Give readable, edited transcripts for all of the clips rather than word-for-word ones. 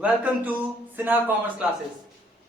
Welcome to Sinha commerce classes.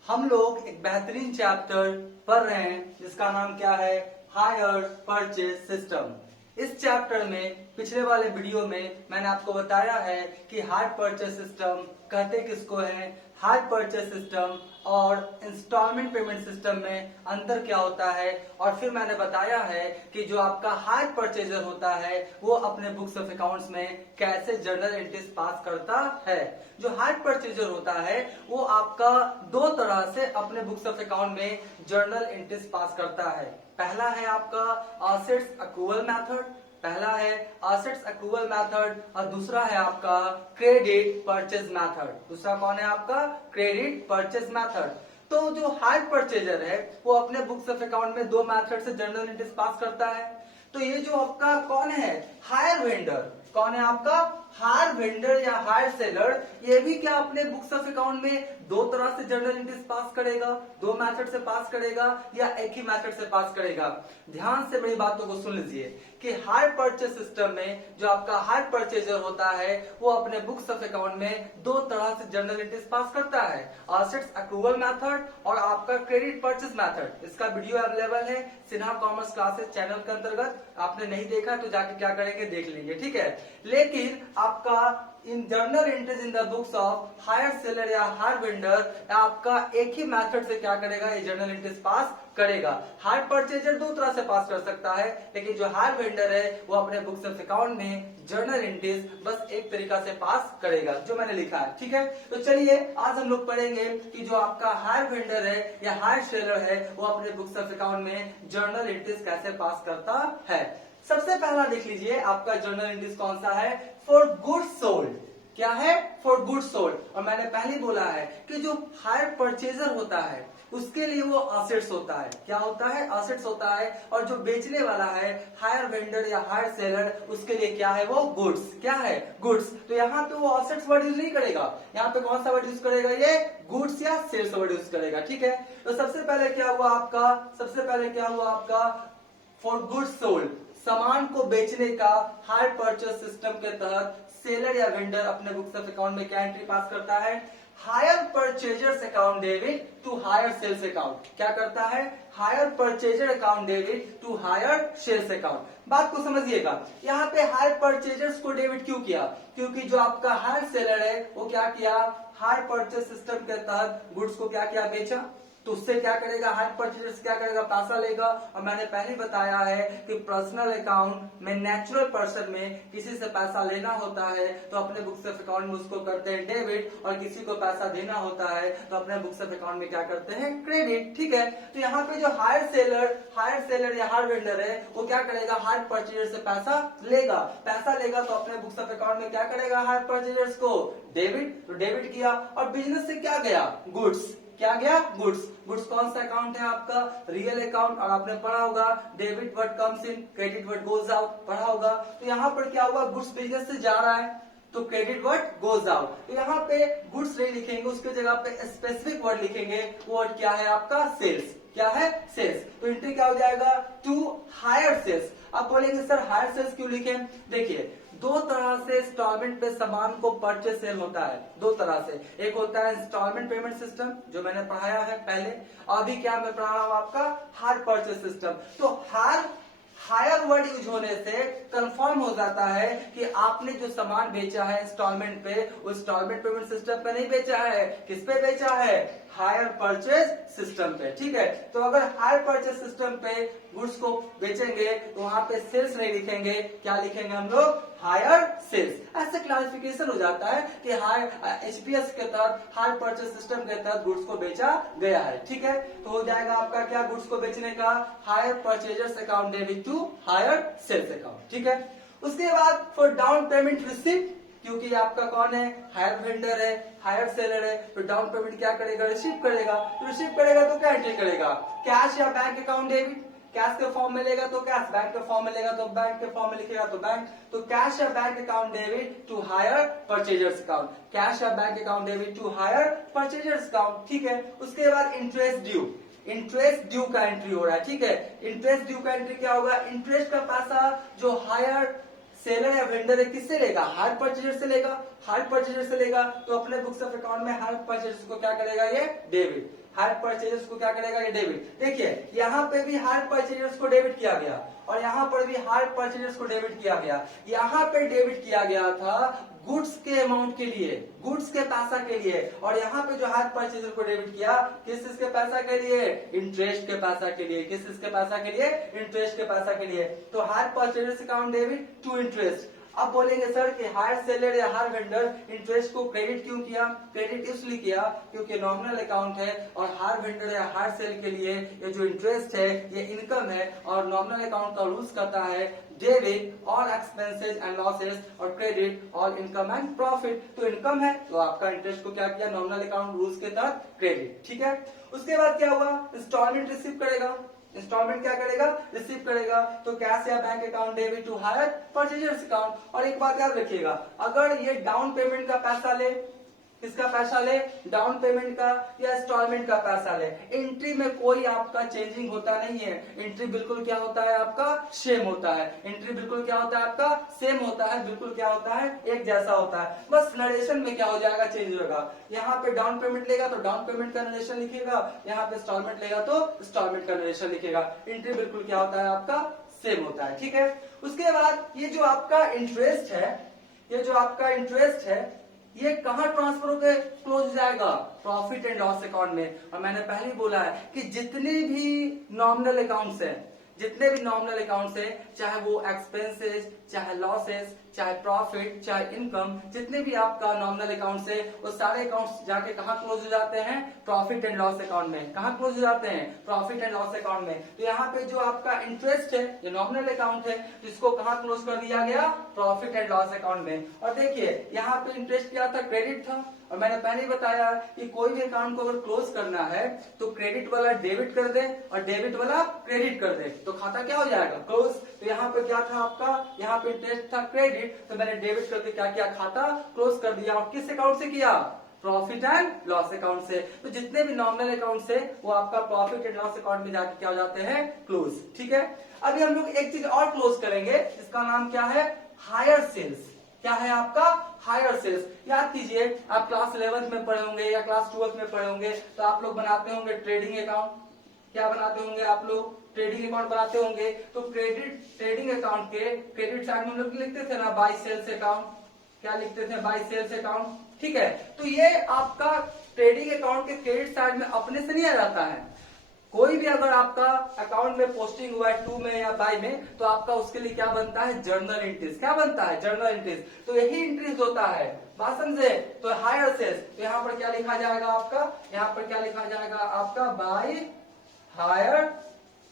हम लोग एक बेहतरीन चैप्टर पढ़ रहे हैं जिसका नाम क्या है, हायर परचेज सिस्टम। इस चैप्टर में पिछले वाले वीडियो में मैंने आपको बताया है कि हायर परचेज सिस्टम कहते किसको है, हायर परचेज सिस्टम और इंस्टॉलमेंट पेमेंट सिस्टम में अंतर क्या होता है। और फिर मैंने बताया है कि जो आपका हायर परचेजर होता है वो अपने बुक्स ऑफ अकाउंट्स में कैसे जर्नल एंट्रीज पास करता है। जो हायर परचेजर होता है वो आपका दो तरह से अपने बुक्स ऑफ अकाउंट में जर्नल एंट्रीज पास करता है। पहला है आपका असेट्स अक्रूवल मेथड, पहला है असेट्स अक्रूवल मेथड और दूसरा है आपका क्रेडिट परचेज मेथड। दूसरा कौन है आपका, क्रेडिट परचेज मेथड। तो जो हायर परचेजर है वो अपने बुक्स ऑफ अकाउंट में दो मेथड से जर्नल एंट्रीज पास करता है। तो ये जो आपका कौन है, हायर वेंडर, कौन है आपका हायर वेंडर या हायर सेलर, ये भी क्या अपने बुक्स ऑफ अकाउंट में दो तरह से जर्नल एंट्रीज पास करेगा, दो मेथड से पास करेगा या एक ही मेथड से पास करेगा। ध्यान से मेरी बातों को सुन लीजिए कि हायर परचेज सिस्टम में जो आपका हायर परचेजर होता है वो अपने बुक्स ऑफ अकाउंट में दो तरह से जर्नल एंट्रीज पास करता है, असेट्स अक्रूवल मेथड और आपका क्रेडिट परचेज मेथड। इसका वीडियो अवेलेबल है सिन्हा कॉमर्स क्लासेस चैनल के अंतर्गत। आपने नहीं देखा तो जाके क्या करेंगे, देख लेंगे, ठीक है। लेकिन आपका in journal entries in the books of hire seller या हायर वेंडर आपका एक ही मेथड से क्या करेगा, ये जर्नल एंट्रीज पास करेगा। हायर परचेजर दो तरह से पास कर सकता है, लेकिन जो हायर वेंडर है वो अपने बुक्स ऑफ अकाउंट में जर्नल एंट्रीज बस एक तरीका से पास करेगा, जो मैंने लिखा है, ठीक है। तो चलिए आज हम लोग पढ़ेंगे कि जो आपका हायर वेंडर है या हायर सेलर है वो अपने बुक्स ऑफ अकाउंट में जर्नल एंट्रीज कैसे पास करता है। सबसे पहला देख लीजिए आपका जर्नल एंट्रीज कौन सा है, फॉर गुड्स सोल्ड। क्या है, फॉर गुड्स सोल्ड। और मैंने पहले बोला है कि जो हायर परचेजर होता है उसके लिए वो असेट्स होता है। क्या होता है, असेट्स होता है। और जो बेचने वाला है हायर वेंडर या हायर सेलर, उसके लिए क्या है, वो गुड्स। क्या है, गुड्स। तो यहाँ पे वो असेट्स वर्ड यूज नहीं करेगा, यहाँ पे कौन सा वर्ड यूज करेगा, ये गुड्स या सेल्स वर्ड यूज करेगा, ठीक है। तो सबसे पहले क्या हुआ आपका फॉर गुड्स सोल्ड, सामान को बेचने का हायर परचेज सिस्टम के तहत सेलर या वेंडर अपने बुक्स ऑफ अकाउंट में क्या एंट्री पास करता है, hire purchasers account debit to hire sales account. क्या करता है, hire purchaser account debit to hire sales account. बात को समझिएगा, यहाँ पे हायर परचेजर्स को डेबिट क्यों किया, क्योंकि जो आपका हायर सेलर है वो क्या किया, हायर परचेज सिस्टम के तहत गुड्स को क्या किया, बेचा। तो उससे क्या करेगा, हायर परचेजर्स क्या करेगा, पैसा लेगा। और मैंने पहले बताया है कि पर्सनल अकाउंट में नेचुरल पर्सन में किसी से पैसा लेना होता है तो अपने बुक्स ऑफ अकाउंट में उसको करते हैं डेबिट, और किसी को पैसा देना होता है तो अपने बुक्स ऑफ अकाउंट में क्या करते हैं, क्रेडिट, ठीक है। तो यहाँ पे जो हायर सेलर या हायर वेंडर है वो क्या करेगा, हायर परचेजर से पैसा लेगा तो अपने बुक्स ऑफ अकाउंट में क्या करेगा, हायर परचेजर्स को डेबिट। तो डेबिट किया और बिजनेस से क्या गया, गुड्स। क्या गया, गुड्स। गुड्स कौन सा अकाउंट है आपका, रियल अकाउंट। और आपने पढ़ा होगा debit word comes in, credit word goes out, पढ़ा होगा। तो यहाँ पर क्या हुआ, गुड्स बिजनेस से जा रहा है तो क्रेडिट वर्ड गोज आउट। तो यहाँ पे गुड्स नहीं लिखेंगे, उसके जगह पे स्पेसिफिक वर्ड लिखेंगे। वो वर्ड क्या है आपका, सेल्स। क्या है, सेल्स। तो एंट्री क्या हो जाएगा, टू हायर सेल्स। आप बोलेंगे सर हायर सेल्स क्यों लिखे, देखिए दो तरह से इंस्टॉलमेंट पे सामान को परचेज सेल होता है, दो तरह से। एक होता है इंस्टॉलमेंट पेमेंट सिस्टम जो मैंने पढ़ाया है पहले, अभी क्या मैं पढ़ा रहा हूं आपका हायर परचेज सिस्टम। तो हायर वर्ड यूज होने से कंफर्म हो जाता है कि आपने जो सामान बेचा है इंस्टॉलमेंट पे, वो इंस्टॉलमेंट पेमेंट सिस्टम पे नहीं बेचा है, किस पे बेचा है, हायर परचेज सिस्टम पे, ठीक है। तो अगर हायर परचेज सिस्टम पे गुड्स को बेचेंगे तो वहां पे सेल्स नहीं लिखेंगे, क्या लिखेंगे हम लोग, हायर सेल्स। ऐसे क्लासिफिकेशन हो जाता है कि हायर एचपीएस के तहत, हायर परचेज सिस्टम के तहत गुड्स को बेचा गया है, ठीक है। तो हो जाएगा आपका क्या, गुड्स को बेचने का hire purchasers account debit to hire sales account, ठीक है। उसके बाद फॉर डाउन पेमेंट रिसिप्ट, क्योंकि आपका कौन है, हायर वेंडर है, हायर सेलर है, तो डाउन पेमेंट क्या करेगा, रिसीव करेगा। रिसीव करेगा तो क्या एंट्री करेगा, कैश या बैंक अकाउंट डेबिट। कैश के फॉर्म में लेगा तो कैश, बैंक के फॉर्म में लेगा तो बैंक के फॉर्म में लिखेगा तो बैंक। तो कैश या bank account debit to hire purchasers account, cash या bank account debit to hire purchasers account, ठीक है। उसके बाद इंटरेस्ट ड्यू का एंट्री हो रहा है, ठीक है। इंटरेस्ट ड्यू का एंट्री क्या होगा, इंटरेस्ट का पैसा जो हायर सेलर या वेंडर है किससे लेगा, हायर परचेजर से लेगा। हायर परचेजर से लेगा तो अपने बुक्स ऑफ अकाउंट में हायर परचेजर को क्या करेगा, ये डेबिट। हायर परचेजर्स को क्या करेगा, ये डेबिट। देखिए यहाँ पे भी हायर परचेजर्स को डेबिट किया गया और यहाँ पर भी हायर परचेजर्स को डेबिट किया गया। यहाँ पे डेबिट किया गया था गुड्स के अमाउंट के लिए, गुड्स के पैसा के लिए, और यहाँ पे जो हायर परचेजर को डेबिट किया किस चीज के पैसा के लिए, इंटरेस्ट के पैसा के लिए। किस चीज के पैसा के लिए, इंटरेस्ट के पैसा के लिए। तो hire purchasers account debit to interest. अब बोलेंगे सर कि हायर सेलर या हायर वेंडर इंटरेस्ट को क्रेडिट क्यों किया, क्रेडिट इसलिए किया क्योंकि नॉमिनल अकाउंट है और हायर वेंडर या हायर सेल के लिए ये जो इंटरेस्ट है ये इनकम है, और नॉमिनल अकाउंट का रूल्स कहता है डेबिट और एक्सपेंसेस एंड लॉसेस और क्रेडिट और इनकम एंड प्रॉफिट। तो इनकम है तो आपका इंटरेस्ट को क्या किया, नॉमिनल अकाउंट रूल्स के तहत क्रेडिट। ठीक है, उसके बाद क्या हुआ, इंस्टॉलमेंट रिसीव करेगा। इंस्टॉलमेंट क्या करेगा, रिसीव करेगा। तो कैश या bank account debit to hire purchasers account. और एक बात याद रखिएगा, अगर ये डाउन पेमेंट का पैसा ले, किसका पैसा ले, डाउन पेमेंट का या इंस्टॉलमेंट का पैसा ले, एंट्री में कोई आपका चेंजिंग होता नहीं है। एंट्री बिल्कुल क्या होता है आपका, सेम होता है। एंट्री बिल्कुल क्या होता है आपका, सेम होता है। बिल्कुल क्या होता है, एक जैसा होता है। बस नरेशन में क्या हो जाएगा, चेंज होगा। यहाँ पे डाउन पेमेंट लेगा तो डाउन पेमेंट का नरेशन लिखेगा, यहाँ पे इंस्टॉलमेंट लेगा तो इंस्टॉलमेंट का नरेशन लिखेगा। एंट्री बिल्कुल क्या होता है आपका, सेम होता है। ठीक है, उसके बाद ये जो आपका इंटरेस्ट है, ये जो आपका इंटरेस्ट है ये कहाँ ट्रांसफर होकर क्लोज हो जाएगा, प्रॉफिट एंड लॉस अकाउंट में। और मैंने पहले ही बोला है कि जितने भी नॉमिनल अकाउंट्स हैं, जितने भी नॉमिनल अकाउंट्स हैं, चाहे वो एक्सपेंसेस, चाहे लॉसेस, चाहे प्रॉफिट, चाहे इनकम, जितने भी आपका नॉमिनल अकाउंट्स है वो सारे अकाउंट्स जाके कहाँ क्लोज हो जाते हैं, प्रॉफिट एंड लॉस अकाउंट में। कहाँ क्लोज हो जाते हैं, प्रॉफिट एंड लॉस अकाउंट में। तो यहाँ पे जो आपका इंटरेस्ट है, ये नॉमिनल अकाउंट है, जिसको कहाँ क्लोज कर दिया गया, प्रॉफिट एंड लॉस अकाउंट में। और देखिए यहाँ पे इंटरेस्ट क्या था, क्रेडिट था। और मैंने पहले ही बताया कि कोई भी अकाउंट को अगर क्लोज करना है तो क्रेडिट वाला डेबिट कर दे और डेबिट वाला क्रेडिट कर दे तो खाता क्या हो जाएगा, क्लोज। तो यहाँ पे क्या था आपका, यहाँ पे इंटरेस्ट था क्रेडिट, तो मैंने डेबिट करके क्या किया, खाता क्लोज कर दिया। और किस अकाउंट से किया, प्रॉफिट एंड लॉस अकाउंट से। तो जितने भी नॉमिनल अकाउंट है वो आपका प्रॉफिट एंड लॉस अकाउंट में जाके क्या हो जाते हैं, क्लोज। ठीक है, अभी हम लोग एक चीज और क्लोज करेंगे, इसका नाम क्या है, हायर सेल्स। क्या है आपका, हायर सेल्स। याद कीजिए, आप क्लास 11th में पढ़े होंगे या क्लास 12th में पढ़े होंगे तो आप लोग बनाते होंगे ट्रेडिंग अकाउंट। क्या बनाते होंगे आप लोग, ट्रेडिंग अकाउंट बनाते होंगे। तो ट्रेडिंग अकाउंट के क्रेडिट साइड में हम लोग लिखते थे ना, बाय सेल्स अकाउंट। क्या लिखते थे, बाय सेल्स अकाउंट। ठीक है, तो ये आपका ट्रेडिंग अकाउंट के क्रेडिट साइड में अपने से नहीं आ जाता है। कोई भी अगर आपका अकाउंट में पोस्टिंग हुआ है टू में या बाई में तो आपका उसके लिए क्या बनता है, जर्नल एंट्रीज। क्या बनता है, जर्नल एंट्रीज। तो यही एंट्रीज होता है, बात समझे। तो हायर सेल्स, तो यहाँ पर क्या लिखा जाएगा आपका, यहाँ पर क्या लिखा जाएगा आपका, बाय हायर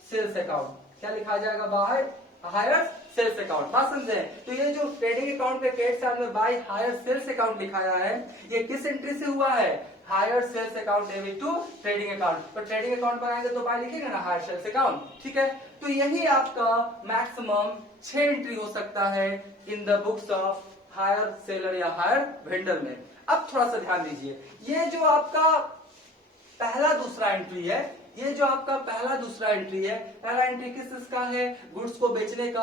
सेल्स अकाउंट। क्या लिखा जाएगा, बाय हायर सेल्स अकाउंट। बात समझे। तो ये जो ट्रेडिंग अकाउंट के क्रेडिट साइड में बाय हायर सेल्स अकाउंट लिखाया है, ये किस एंट्री से हुआ है, hire sales account debit to trading account. तो ट्रेडिंग अकाउंट बनाएंगे तो बाय लिखेंगे ना, हायर सेल्स अकाउंट। ठीक है, तो यही आपका मैक्सिमम 6 एंट्री हो सकता है in the books of hire seller या हायर वेंडर में। अब थोड़ा सा ध्यान दीजिए, ये जो आपका पहला दूसरा एंट्री है, ये जो आपका पहला दूसरा एंट्री है, पहला एंट्री किस का है, गुड्स को बेचने का,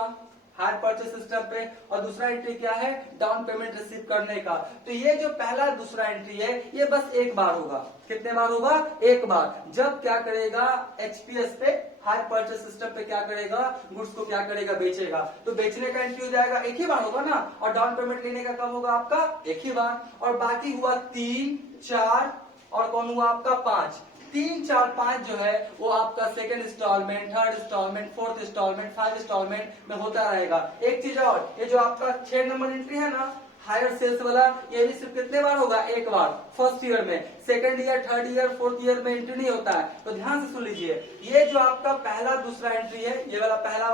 हायर परचेस सिस्टम पे, और दूसरा एंट्री क्या है, डाउन पेमेंट रिसीव करने का। तो ये जो पहला दूसरा एंट्री है ये बस एक बार होगा। कितने बार होगा, एक बार। जब क्या करेगा, एचपीएस पे, हायर परचेस सिस्टम पे क्या करेगा, गुड्स को क्या करेगा, बेचेगा। तो बेचने का एंट्री हो जाएगा, एक ही बार होगा ना। और डाउन पेमेंट लेने का कब होगा आपका, एक ही बार। और बाकी हुआ 3, 4 और कौन हुआ आपका 5। 3, 4, 5 जो है वो आपका second instalment, third instalment, fourth instalment, 5 instalment में होता रहेगा। एक चीज और, ये जो आपका 6 नंबर एंट्री है ना, हायर सेल्स वाला, ये भी सिर्फ कितने बार होगा, एक बार, फर्स्ट ईयर में। Second year, third year, fourth year में एंट्री नहीं होता है। तो ध्यान से सुन लीजिए, ये जो आपका पहला दूसरा एंट्री है, ये वाला पहला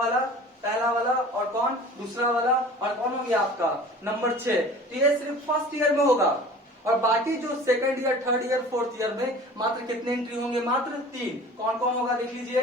वाला और कौन, दूसरा वाला, और कौन हो गया आपका नंबर 6। तो ये सिर्फ फर्स्ट ईयर में होगा। और बाकी जो second year, third year, fourth year में मात्र कितने एंट्री होंगे, मात्र 3। कौन कौन होगा देख लीजिए,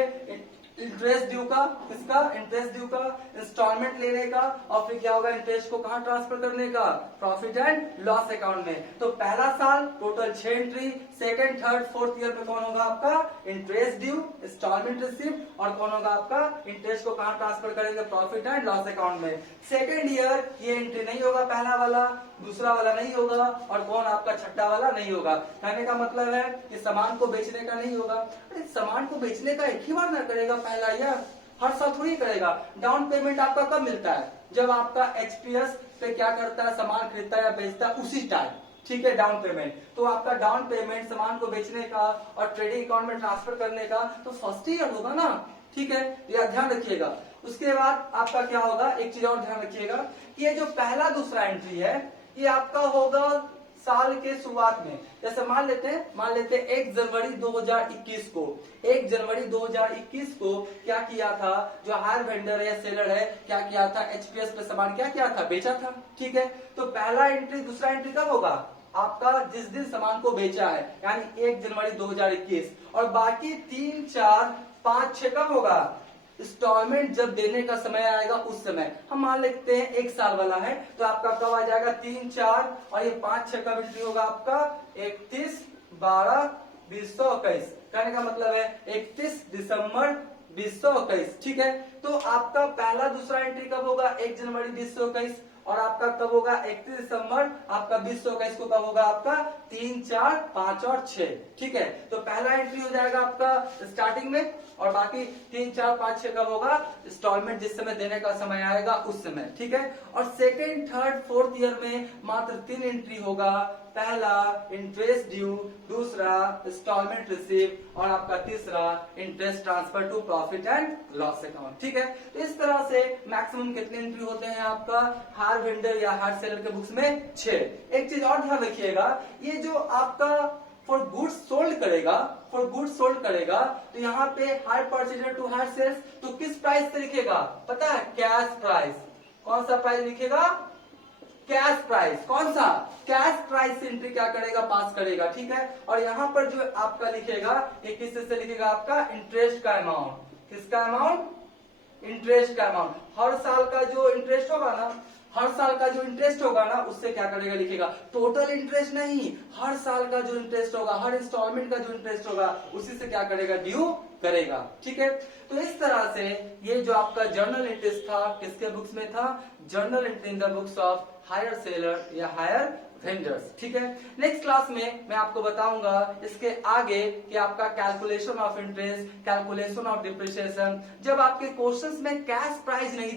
इंटरेस्ट ड्यू का, किसका, इंटरेस्ट ड्यू का, इंस्टॉलमेंट लेने का, और फिर क्या होगा, इंटरेस्ट को कहां ट्रांसफर करने का, प्रॉफिट एंड लॉस अकाउंट में। तो पहला साल total 6 entry, second third fourth year में कौन होगा आपका, इंटरेस्ट ड्यू, इंस्टॉलमेंट रिसीव, और कौन होगा आपका, इंटरेस्ट को कहां ट्रांसफर करेंगे, प्रॉफिट एंड लॉस अकाउंट में। सेकंड ईयर ये एंट्री नहीं होगा, पहला वाला, दूसरा वाला नहीं होगा, और कौन आपका छठा वाला नहीं होगा। कहने का मतलब है कि सामान को बेचने का नहीं होगा। अरे सामान को बेचने का एक ही बार ना करेगा पहला ईयर, हर साल थोड़ी करेगा। डाउन पेमेंट आपका कब मिलता है, जब आपका एचपीएस पे क्या करता है, सामान खरीदता है या बेचता है उसी टाइम, ठीक है, डाउन पेमेंट। तो आपका डाउन पेमेंट सामान को बेचने का और ट्रेडिंग अकाउंट में ट्रांसफर करने का तो फर्स्ट ईयर होगा ना, ठीक है, यह ध्यान रखिएगा। उसके बाद आपका क्या होगा, एक चीज और ध्यान रखिएगा, ये जो पहला दूसरा एंट्री है ये आपका होगा साल के शुरुआत में। जैसे मान लेते हैं 1 जनवरी 2021 को, 1 जनवरी 2021 को क्या किया था, जो हायर वेंडर या सेलर है क्या किया था, एचपीएस पे सामान क्या किया था, बेचा था, ठीक है। तो पहला एंट्री दूसरा एंट्री कब होगा, आपका जिस दिन सामान को बेचा है, यानी 1 जनवरी 2021, और बाकी 3, 4, 5, 6 कब होगा, इंस्टॉलमेंट जब देने का समय आएगा उस समय। हम मान लेते हैं 1 साल वाला है, तो आपका कब आ जाएगा, 3, 4 और ये 5, 6 का एंट्री होगा आपका 31, 12, 2021। कहने का मतलब है 31 दिसंबर 2021, ठीक है। तो आपका पहला दूसरा एंट्री कब होगा, 1 जनवरी 2021, और आपका कब होगा, 31 दिसंबर आपका 2021 को कब होगा आपका, 3, 4, 5 और 6, ठीक है। तो पहला एंट्री हो जाएगा आपका स्टार्टिंग में, और बाकी 3, 4, 5, 6 कब होगा, इंस्टॉलमेंट जिस समय देने का समय आएगा उस समय, ठीक है। और सेकेंड थर्ड फोर्थ ईयर में मात्र 3 एंट्री होगा, पहला इंटरेस्ट ड्यू, दूसरा इंस्टॉलमेंट रिसीव, और आपका तीसरा interest transfer to profit and loss account, ठीक है। तो इस तरह से मैक्सिमम कितने एंट्री होते हैं आपका हायर वेंडर या हायर सेलर के बुक्स में, 6। एक चीज और ध्यान रखिएगा, ये जो आपका फॉर गुड्स सोल्ड करेगा, तो यहाँ पे hire purchaser to hire sales, तो किस प्राइस से लिखेगा पता है, कैश प्राइस। कौन सा प्राइस लिखेगा, कैश प्राइस। कौन सा, कैश प्राइस से एंट्री क्या करेगा, पास करेगा, ठीक है। और यहाँ पर जो आपका लिखेगा ये किस से लिखेगा, आपका इंटरेस्ट का अमाउंट। किसका अमाउंट, इंटरेस्ट का अमाउंट। हर साल का जो इंटरेस्ट होगा ना, उससे क्या करेगा, लिखेगा टोटल इंटरेस्ट नहीं, हर साल का जो इंटरेस्ट होगा, हर इंस्टॉलमेंट का जो इंटरेस्ट होगा उसी से क्या करेगा, ड्यू करेगा, ठीक है। तो इस तरह से ये जो आपका जर्नल इंटरेस्ट था किसके बुक्स में था, journal entry in the books of hire seller या हायर वेंडर्स, ठीक है। नेक्स्ट क्लास में मैं आपको बताऊंगा इसके आगे कि आपका calculation of interest, calculation of depreciation. जब आपके क्वेश्चंस में कैश प्राइस नहीं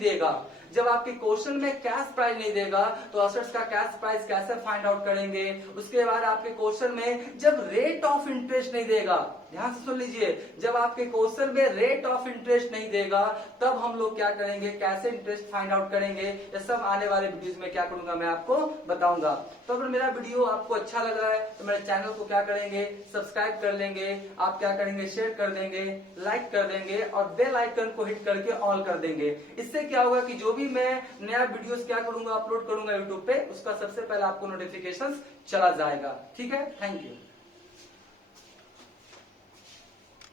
देगा, तो असेट्स का कैश प्राइस कैसे फाइंड आउट करेंगे। उसके बाद आपके क्वेश्चन में जब रेट ऑफ इंटरेस्ट नहीं देगा, ध्यान से सुन लीजिए, जब आपके क्वेश्चन में रेट ऑफ इंटरेस्ट नहीं देगा तब हम लोग क्या करेंगे, कैसे इंटरेस्ट फाइंड आउट करेंगे, ये सब आने वाले वीडियोस में क्या करूंगा, मैं आपको बताऊंगा। तो अगर मेरा वीडियो आपको अच्छा लग रहा है तो मेरे चैनल को क्या करेंगे, सब्सक्राइब कर लेंगे, आप क्या करेंगे, शेयर कर देंगे, लाइक कर देंगे, और बेल आइकन को हिट करके ऑल कर देंगे। इससे क्या होगा कि जो भी मैं नया वीडियोस क्या करूंगा, अपलोड करूंगा यूट्यूब पे, उसका सबसे पहले आपको नोटिफिकेशन चला जाएगा, ठीक है। Thank you.